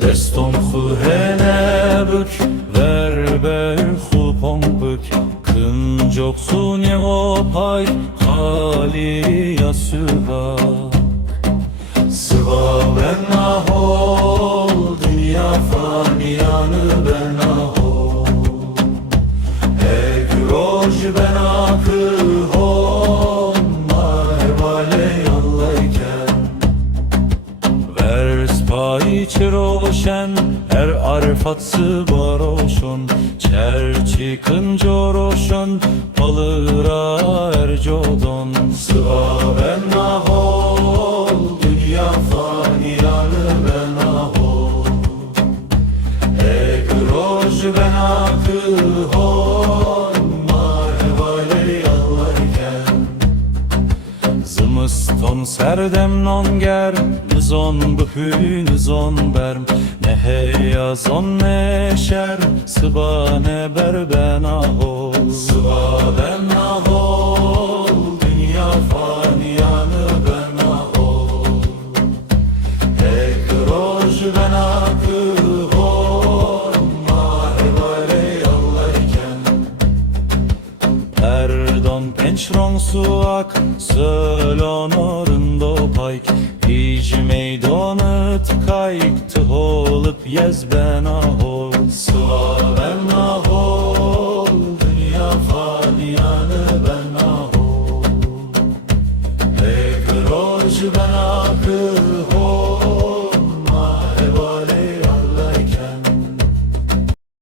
Deston hene bük verbe hupon bük kıncoksu ne opay hali ya süba sıva ben ahol dünya faniyanı ben ahol egroj ben akı hol mahvale yallayken vers pay çiroşen her arfatsı baroşun çer çıkınca roşun balıra ercodon sıva ben ahol dünya faniyanı ben ahol egroj ben akı hol mahvale yallayken zımıston serdem nonger nizon bühü nizon berm ne heyazon ne şer sıva ne ber ben ahol sıva ben ahol dünya faniyanı ben ahol ekroj ben akı hol mahvale yallayken Erdon pençron suak Sölonarında payk Hiç meydanı tıkayk Tıholup yez ben ahol Sıva ben ahol Dünya faniya